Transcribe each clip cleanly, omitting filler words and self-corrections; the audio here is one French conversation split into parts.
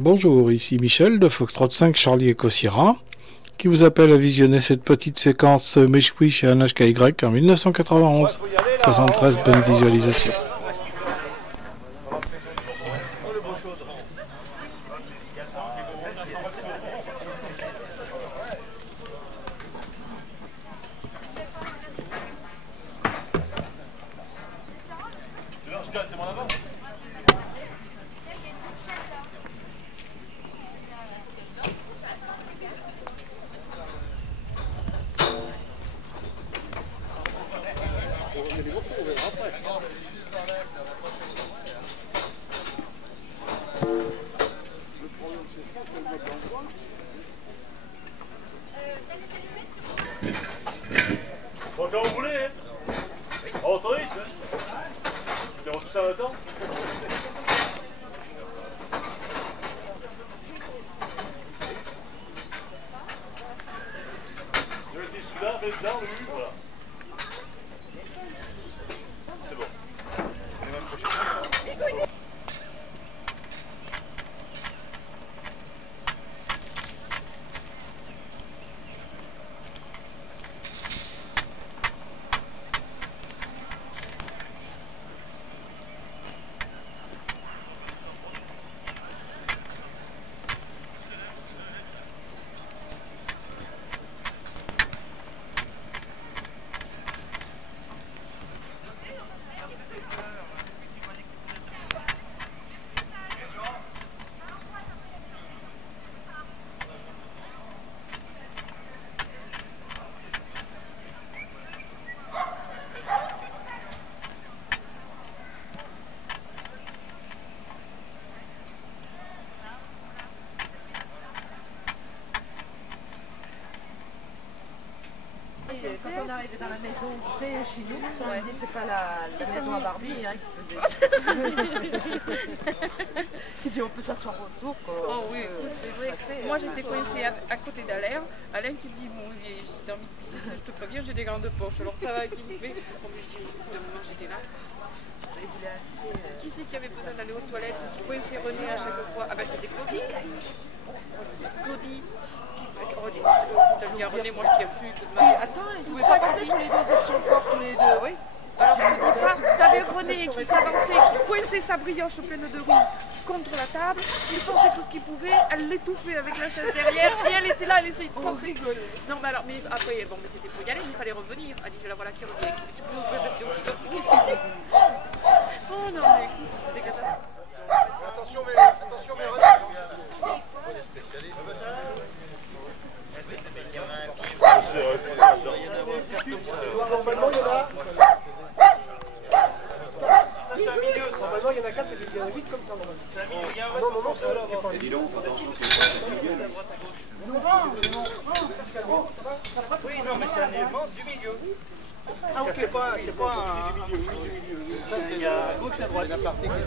Bonjour, ici Michel de Foxtrot 5 Charlie Echo Sierra qui vous appelle à visionner cette petite séquence Meshwi chez NHKY en 1991. 73 bonnes visualisations. Bon, quand vous voulez, hein. En autorité, hein. Vous avez tout ça en même temps. Je vais être celui-là, mais dedans, lui, voilà. C'est bon. Et même prochaine. Quand on arrivait dans la maison, tu sais, chez nous, on a dit c'est pas la maison à Barbie hein, qui faisait. Il dit on peut s'asseoir autour. Oh oui, c'est vrai. Moi j'étais coincée à côté d'Alain. Alain qui me dit bon, j'ai envie de pisser, je te préviens, j'ai des grandes poches. Alors ça va, qui me fait. Bon, je dis, de moment j'étais là. Qui c'est qui avait besoin d'aller aux toilettes, coincer René à chaque fois? Ah ben c'était Claudie. Claudie. Claudie, t'as dit à René, moi je tiens plus. Attends, ils pouvaient pas passer tous les deux, ils sont forts tous les deux. Oui. Alors je ne dis pas, t'avais René qui s'avançait, qui coinçait sa brioche pleine de riz contre la table, il penchait tout ce qu'il pouvait, elle l'étouffait avec la chaise derrière et elle était là, elle essayait de penser. Non mais alors, mais après, bon mais c'était pour y aller, il fallait revenir. Elle dit, la voilà qui revient, tu peux rester aussi longtemps. Oh non mais écoute, c'était catastrophique. Attention mais René. Normalement il y en a. Normalement il y en a 4 et il y en a 8 comme ça normalement. Non, c'est pas les loups. Oui, non, mais c'est un élément du milieu. Ah ok, C'est pas un... Il y a à gauche et à droite.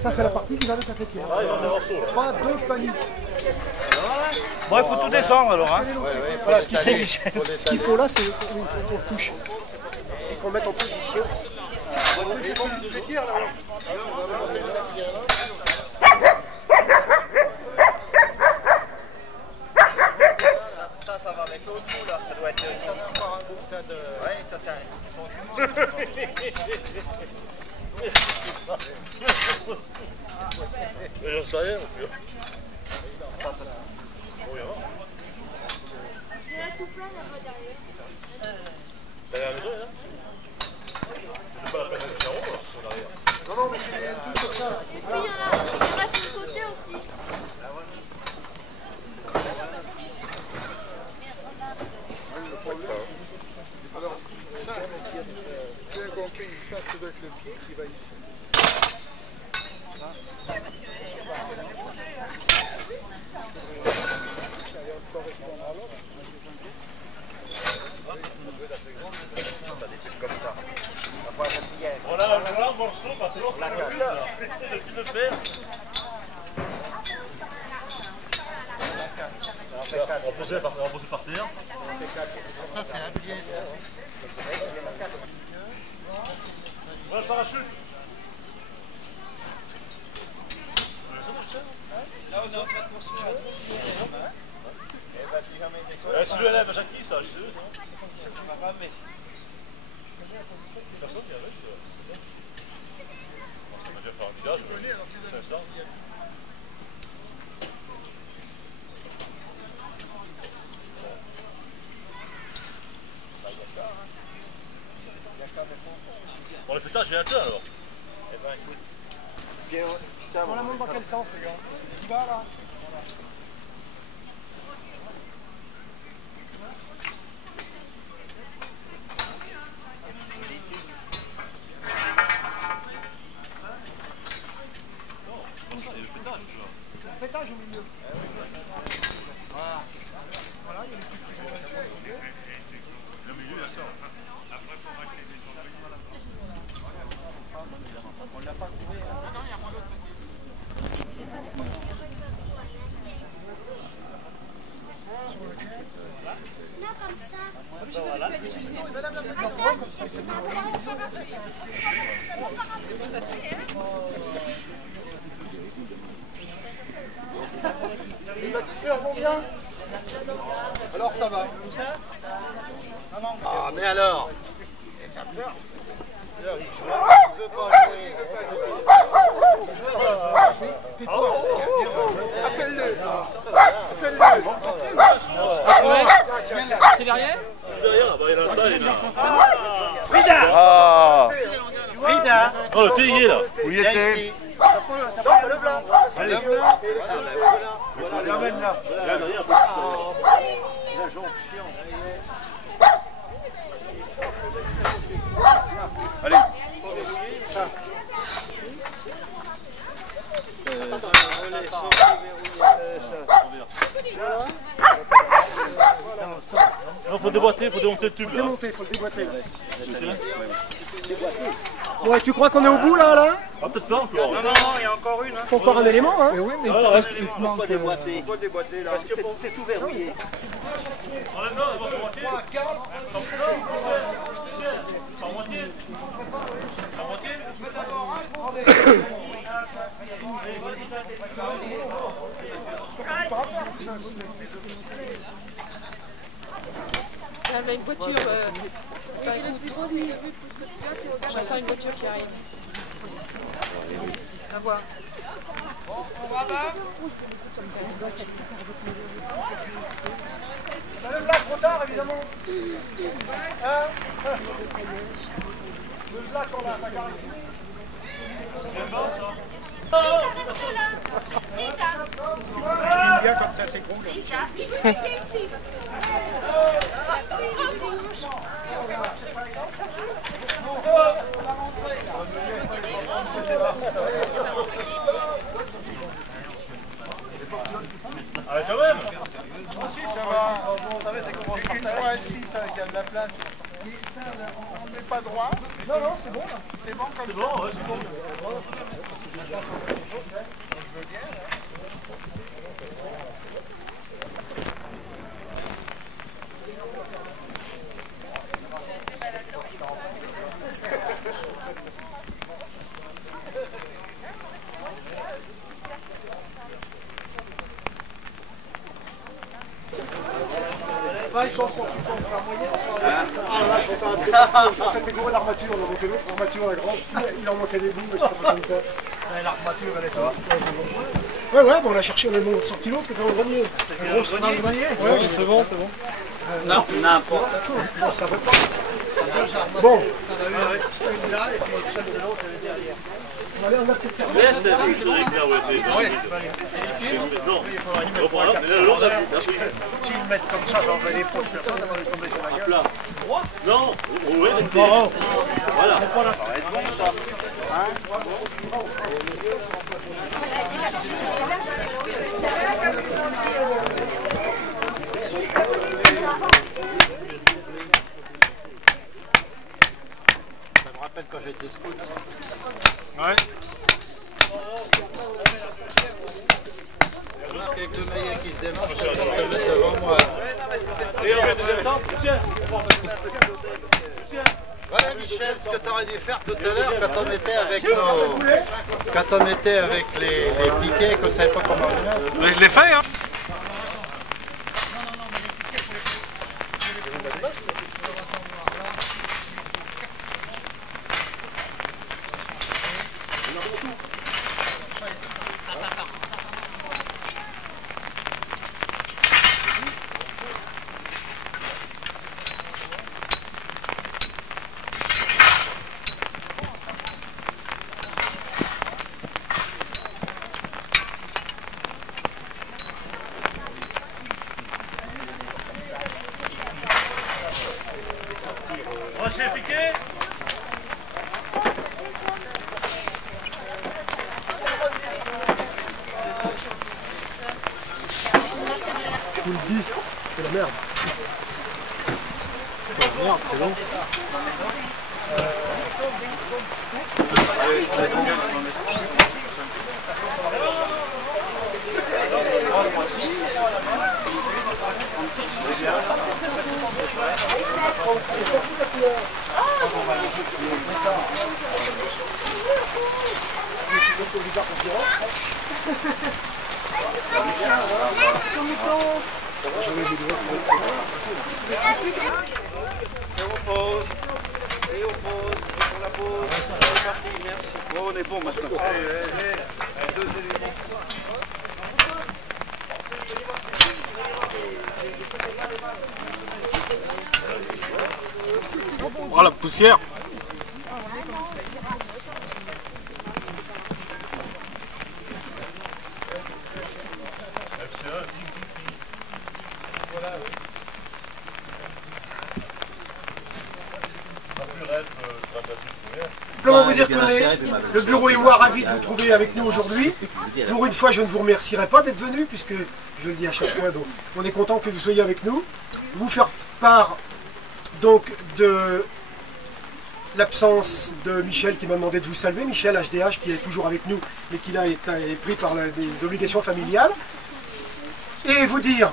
ça c'est la partie qui va avec la fêtière. Ah, il va en avoir chaud, là. 3, 2, panique. Bon, il faut tout descendre alors, hein. Voilà, ce qu'il faut là, c'est qu'il faut qu'on touche et qu'on mette en position. Et bon, une fêtière là. Ça va avec l'autre bout là, ça doit être encore un beau stade. Ouais, ça c'est son jumeau. Mais j'en sais rien. Il y en a tout plein là-bas derrière. Derrière la maison, là. C'est pas la peine d'aller faire haut, là, sur l'arrière. Non, non, mais c'est tout comme ça. Et puis il y en a sur le côté aussi. Alors, ça, j'ai compris, ça, ça doit être le pied qui va ici. Ça va correspondre à l'autre. T'as des trucs comme ça. Voilà un grand morceau, patron. La Le fil de fer. On posait par terre. Ça, c'est un billet, ça. Voilà le parachute. Ça marche, ça. Si le lève à Jackie, ça, les deux, non? Personne qui avait, ça m'a déjà fait un village, 500. Bon, le fêtage, j'ai un temps alors. Eh ben écoute, Bien, ça, on la monte dans quel sens, les gars? Tu vas là? Le pétage au milieu. Voilà. Voilà, il y a des trucs qui vont rester. Le milieu, il y a ça. On l'a pas trouvé. Non, il y a moins d'autres. Les bâtisseurs vont bien? Alors ça va. Ah, mais alors? Appelle-le. C'est derrière? Derrière, bah, il a un tas, il est là. Frida! Ah! Frida! Non, le thé, il est là. Où il était? Non, le blanc. Le blanc. On l'amène là. Là, derrière. La jonction. Allez. Ça. Non, faut déboîter, faut démonter le tube là. Démonter, faut le déboîter. Bon, et tu crois qu'on est au bout là, Alain? Ah, peut-être pas encore. Non, non, il y a encore une. Faut encore un élément, hein? Oui, mais pourquoi déboîter? Pourquoi déboîter là? Parce que c'est tout verrouillé. Enlève-le, il va se moitié. Sans moitié. Sans moitié. J'avais une voiture. J'entends une voiture qui arrive. À voir. On va là. Le black trop tard, évidemment. Hein? Le black, on l'a pas carré. C'est bien quand ça c'est gros. Ah, quand même. Si, ça va. Vous savez, c'est comment une fois assis, ça, il y a de la place. Mais ça, on ne met pas droit. Non, non, c'est bon là. C'est bon comme ça. C'est bon, ouais, c'est bon. Je veux bien, là. Là, ils sont sur la moyenne. Ah là, je vais faire un peu. En fait, des gros d'armature, on a monté l'autre armature, la grande. Il en manquait des bouts, mais je ne sais pas quoi. L'armature, elle est là. Ouais, bon, on a cherché, on a sorti l'autre qui était dans le grenier. La grosse dans le grenier. Ouais, c'est bon, c'est bon. Non, n'importe. Non, ça ne veut pas. Bon. Une là, et puis celle de l'autre, elle est derrière. On a peut-être terminé. Mais c'était lui, je l'aurais bien, ouais. Non, on reprend là, mais là, l'autre, là, oui. S'ils le mettent comme ça en fait des pots de personne avant de tomber sur la gueule. Plat. Non, ouais, voilà. Ça va être bon ça. Ça me rappelle quand j'étais scout. Ouais. Avec le maillet qui se démarre, je te le mets devant moi. Et on met deuxième temps. Tiens. Tiens. Voilà Michel, ce que tu aurais dû faire tout à l'heure quand on était avec les piquets, qu'on ne savait pas comment on est. Mais je l'ai fait, hein. Rocher piqué. Je vous le dis, c'est la merde. Merde, c'est long. Et on pose, et on pose, et on la pose. C'est parti, merci. Bon, on est bon maintenant. Oh la poussière. Simplement vous dire que le bureau et moi ravis de vous trouver avec nous aujourd'hui. Pour une fois, je ne vous remercierai pas d'être venu, puisque je le dis à chaque fois, donc on est content que vous soyez avec nous. Vous faire part donc de l'absence de Michel qui m'a demandé de vous saluer. Michel HDH qui est toujours avec nous, mais qui là est pris par des obligations familiales. Et vous dire,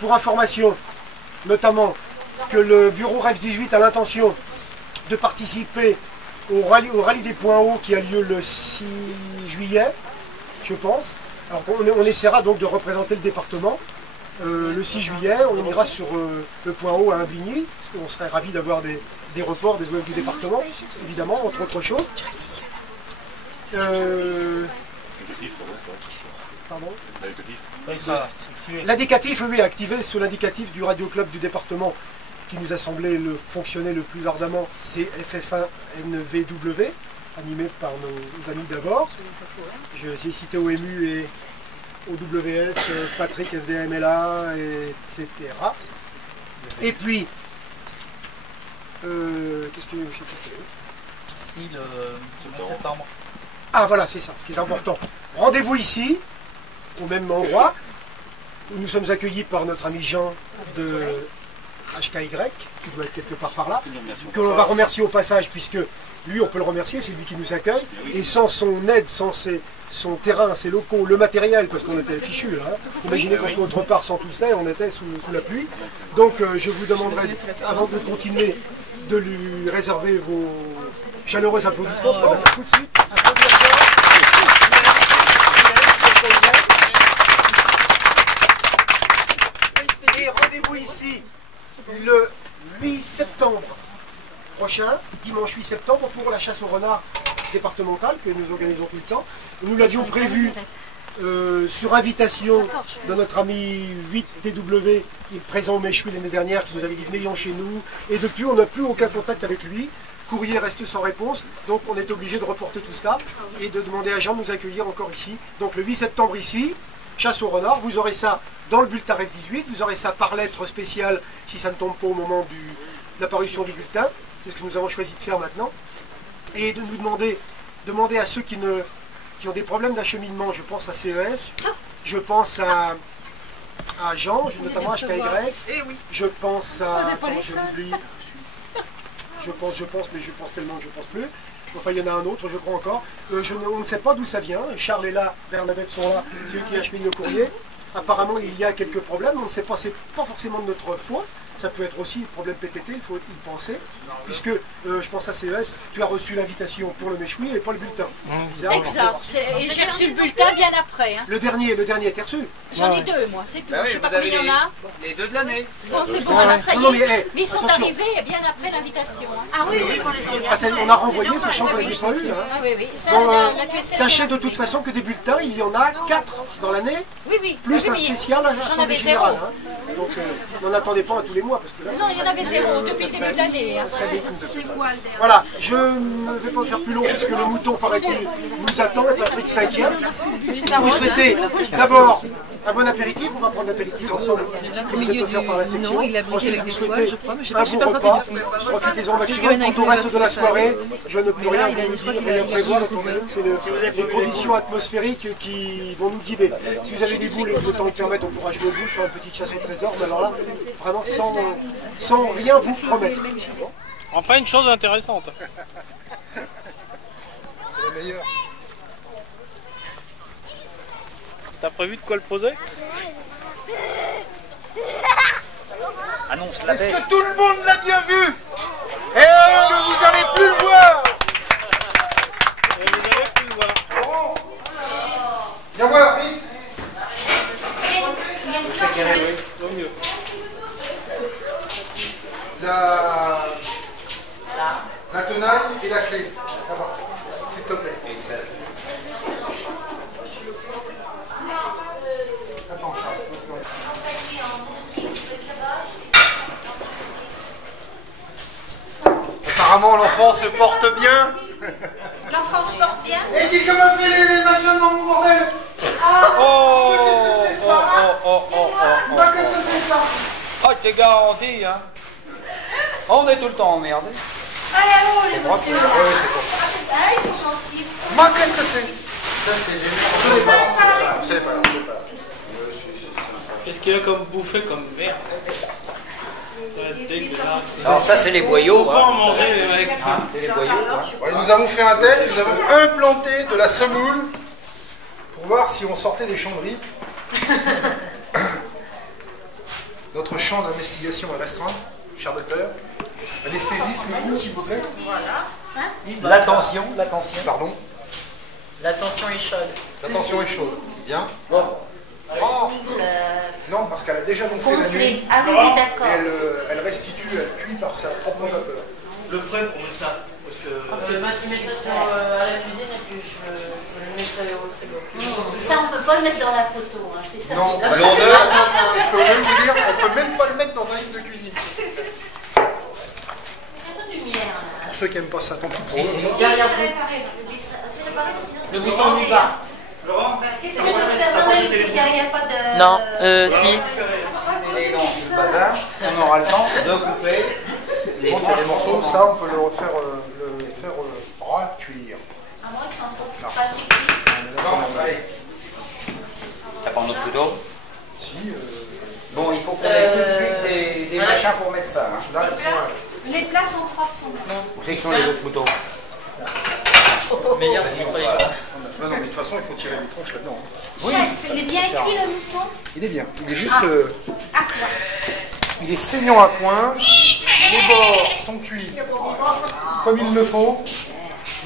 pour information, notamment que le bureau Rêve 18 a l'intention de participer au rallye des points hauts qui a lieu le 6 juillet, je pense. Alors on essaiera donc de représenter le département. Le 6 juillet, on ira sur le point haut à Imbigny, parce qu'on serait ravis d'avoir des reports des OM du département, évidemment, entre autres choses. Pardon ? L'indicatif, oui, activé sur l'indicatif du Radio Club du département qui nous a semblé fonctionner le plus ardemment, c'est FF1NVW, animé par nos amis d'Avor. J'ai cité OMU et OWS, Patrick FDMLA, etc. Et puis, qu'est-ce que je sais pas. Si, le septembre. Ah voilà, c'est ça, ce qui est important. Rendez-vous ici, au même endroit, où nous sommes accueillis par notre ami Jean de HKY, qui doit être quelque part par là, que l'on va remercier au passage, puisque lui, on peut le remercier, c'est lui qui nous accueille, et sans son aide, sans son terrain, ses locaux, le matériel, parce qu'on était fichus, là, imaginez qu'on soit autre part sans tout cela, on était sous la pluie. Donc je vous demanderai, avant de continuer, de lui réserver vos chaleureux applaudissements, on va faire tout de suite. Et rendez-vous ici le 8 septembre prochain, dimanche 8 septembre, pour la chasse au renard départementale que nous organisons tout le temps. Nous l'avions prévu sur invitation de notre ami 8TW, qui est présent au Méchoui l'année dernière, qui nous avait dit venez chez nous. Et depuis, on n'a plus aucun contact avec lui. Courrier reste sans réponse, donc on est obligé de reporter tout cela et de demander à Jean de nous accueillir encore ici. Donc le 8 septembre ici, chasse au renard, vous aurez ça dans le bulletin Rêve 18, vous aurez ça par lettre spéciale si ça ne tombe pas au moment de l'apparition du bulletin. C'est ce que nous avons choisi de faire maintenant. Et de nous demander à ceux qui ont des problèmes d'acheminement, je pense à CES, je pense à Jean, notamment à HKY, je pense à... Attends, je l'oublie. Je pense, mais je pense tellement que je ne pense plus. Enfin, il y en a un autre, je crois encore. On ne sait pas d'où ça vient. Charles est là, Bernadette sont là, c'est eux qui acheminent le courrier. Apparemment, il y a quelques problèmes. On ne sait pas, c'est pas forcément de notre faute. ça peut être aussi problème PTT, il faut y penser, puisque je pense à CES, tu as reçu l'invitation pour le méchoui et pas le bulletin. Bizarre. Exact, et j'ai reçu le bulletin bien après. Hein. Le dernier était reçu. J'en ai deux, moi, c'est tout. Bah oui, Je sais pas vous combien avez il y en a. les deux de l'année. Bon, c'est bon, Ouais. alors ça y Non, mais, est. Mais ils sont attention. arrivés bien après l'invitation. Hein. Ah oui, oui, on les a On a renvoyé, sachant qu'on n'avait pas eu. Hein. Ah oui, oui. Ça, Bon, la QSL sachez est de toute arrivée. façon que des bulletins, il y en a 4 dans l'année, Oui, oui. plus oui, un oui. spécial à J'en l'Assemblée avais Générale. zéro. Hein. Donc n'en attendez pas à tous les mois, parce que là, Non, il y en avait zéro depuis le début de l'année. Hein. voilà, je ne vais pas faire plus long, puisque le mouton, paraît-il, nous attend, et Patrick s'inquiète. Vous souhaitez d'abord un bon apéritif, on va prendre l'apéritif ensemble, si vous êtes offert par la section. Ensuite, vous souhaitez un bon repas, profitez-en au maximum. Quant au reste de la soirée, je ne peux rien vous dire, rien prévoir, c'est les conditions atmosphériques qui vont nous guider. Si vous avez des boules et que le temps le permette, on pourra jouer aux boules, faire une petite chasse au trésor, mais alors là, vraiment sans rien vous promettre. Enfin, une chose intéressante. C'est le meilleur. T'as prévu de quoi le poser? Annonce la Est-ce bête. que tout le monde l'a bien vu? Et est-ce que vous avez pu le voir? Vous avez pu le voir. Viens voir, vite. Au mieux. La tenaille et la clé. Là-bas, s'il te plaît. Attends, apparemment, l'enfant se porte bien. L'enfant se porte bien. Et qui comment fait les machins dans mon bordel? Oh, Qu'est-ce que c'est ça? Moi, qu'est-ce que c'est ça? Oh, je t'ai garanti, hein. On est tout le temps emmerdé. Allez, oh, les messieurs. Oui, c'est bon. Ah, ils sont gentils. Moi, qu'est-ce que c'est? Ça, c'est génial. Je sais pas. Je sais pas. Qu'est-ce qu'il y a comme bouffé comme merde? Dégueulasse. Alors ça, c'est les boyaux. Faut pas en manger, les mecs. Hein, c'est les boyaux. Hein. Ouais, nous avons fait un test, nous avons implanté de la semoule pour voir si on sortait des champs-de-riz. Notre champ d'investigation est restreint, cher docteur. Anesthésiste, s'il vous plaît. L'attention. Pardon. L'attention est chaude. L'attention est chaude. Bien. Bon. Oh. Non, parce qu'elle a déjà gonflé la nuit. Ah oui, oui, d'accord. Et elle restitue, elle cuit par sa propre vapeur. Le frais pour mettre ça. Parce que. Tu mettrais ça à la cuisine et puis je le mettrai au frigo. Ça, on peut pas le mettre dans la photo. Hein. C'est ça. Non, qui- L'odeur. je peux même vous dire, on peut même pas le mettre dans un livre de cuisine. Il y a un peu de lumière. Là. Pour ceux qui n'aiment pas ça, tant pis pour eux. Derrière vous. C'est le pareil, sinon Le ça bouton du bas. Laurent, C'est le même, il n'y a pas de... Non, si. Et donc, le bazar, on aura le temps de couper les Quand il y a des morceaux, ça on peut le refaire, cuire. À moi, ils sont encore pas si cuits. Bon, allez. T'as pas un autre couteau? Si, Bon, il faut qu'on ait tout de suite des machins pour mettre ça. Hein. là, ils sont, Les plats sont propres, sont bons. Où c'est que sont les autres couteaux? Meilleur, c'est micro les gens. non, mais de toute façon, il faut tirer les tronches là-dedans. Hein. Chef, il est bien cuit le mouton. Il est bien. Il est juste. À quoi? Il est saignant à point. Les bords sont cuits comme il le faut.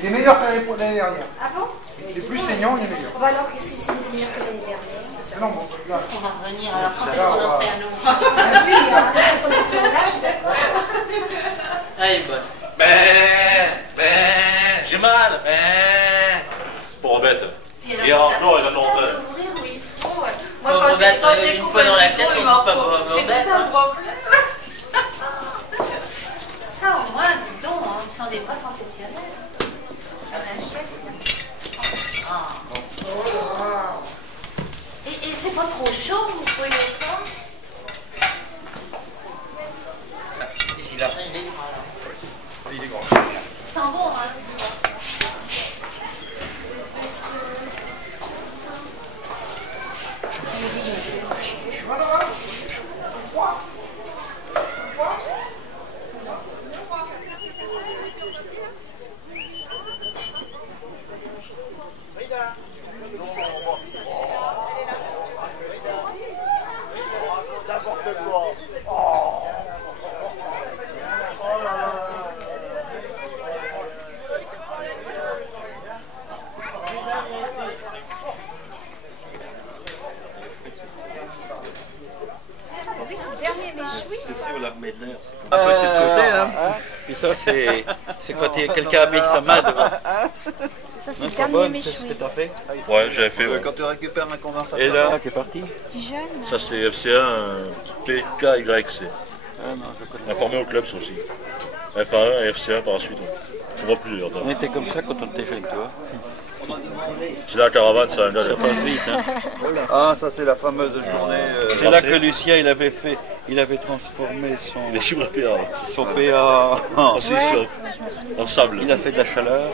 Il est meilleur que l'année dernière. Ah bon? Il est plus saignant, il est meilleur. Bah alors, qu'est-ce que c'est meilleur que l'année dernière? Ah non, bon, là, On va revenir, alors quand Ça est-ce va, qu'on on en va- fait un autre? Ah oui, hein, ces conditions-là, je suis d'accord. Allez, bonne. j'ai mal. C'est pas bête. Et alors, non, elle a longtemps. Oui. Quand on regarde une fois dans l'assiette, on ne peut pas voir bête. Ça, au moins, dis donc, hein, ce sont des vrais professionnels. Un chef. Ah. Et c'est pas trop chaud, vous pouvez pas? Ici, là. il est grand. Ça sent bon, hein? Sur l'armée de l'air. Un peu de côté, hein. Puis ça, c'est quand quelqu'un a mis sa main devant. Ça, c'est le dernier méchoui. C'est ce que tu as fait? Ouais, j'avais fait. Ouais. Quand tu récupères un condensateur. Et là, qui est parti? ça c'est FCA, PKYC. Informé au club, ça aussi. FA1 et FCA par la suite. On voit plus d'ailleurs. On était comme ça quand on était jeune, tu vois. C'est la caravane, ça passe vite. Hein. Ah, ça c'est la fameuse journée. C'est là que Lucien il avait transformé son PA en sable. Il a fait de la chaleur.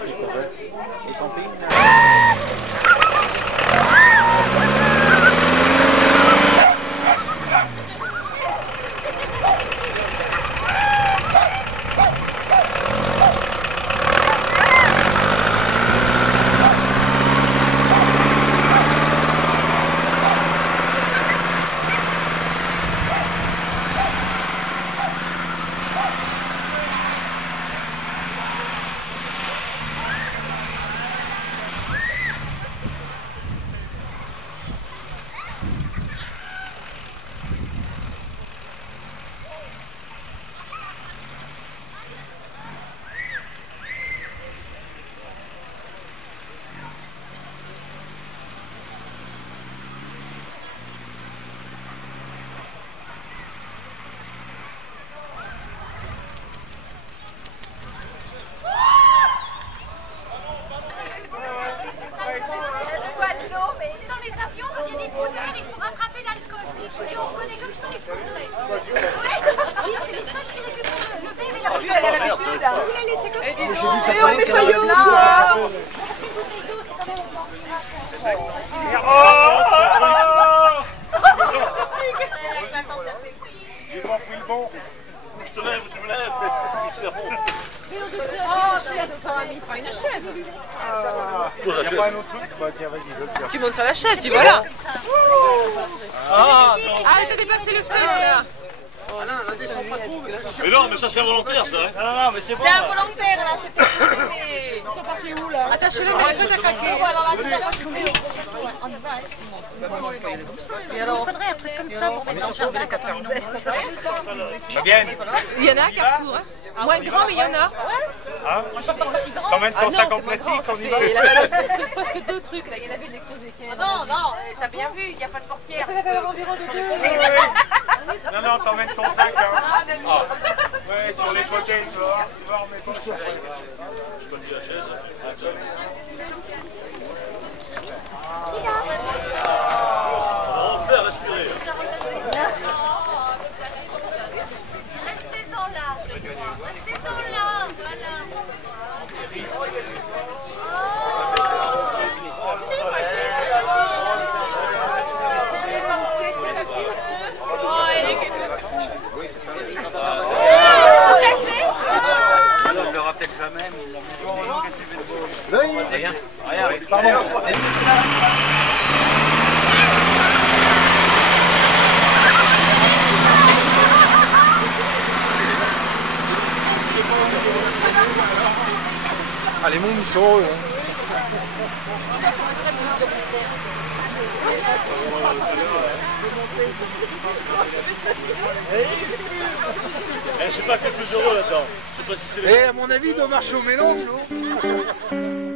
J'ai pas pris le bon. Je te lève, tu me lèves. Une chaise. Il n'y a pas un autre truc? Bah tiens, vas-y, je le tiens. Tu montes sur la chaise, puis voilà. Ah, arrête de déplacer le feu là. Mais non, mais ça c'est volontaire ça. Hein. Non, mais c'est bon. C'est involontaire là, c'était. Ils sont partis où là? Attache-le, mais arrête de craquer. Et alors, il faudrait un truc comme ça pour mettre dans le jardin quand on est nombreux. Il y en a à Carrefour. Hein. Moins grand, mais il y en a. Hein? Moi, je suis pas aussi grand. T'emmènes ton sac en plastique, on y va. Il avait presque deux trucs là. Il y en avait une exposée. Non, non, t'as bien vu, il n'y a pas de portière. Il y avait environ de deux. Non, non, t'emmènes ton sac. Hein. Ouais, sur les côtés, tu vois. Tu vas remettre ton sac. Je conduis la chaise. On va faire respirer. Restez-en là, je crois. Restez-en là. Voilà. On ne l'aura peut-être jamais, mais il l'a rien. Rien. Pardon. Allez, mon museau. Je sais pas quelques euros là-dedans. Je sais pas si c'est les... À mon avis, il doit marcher au mélange, non?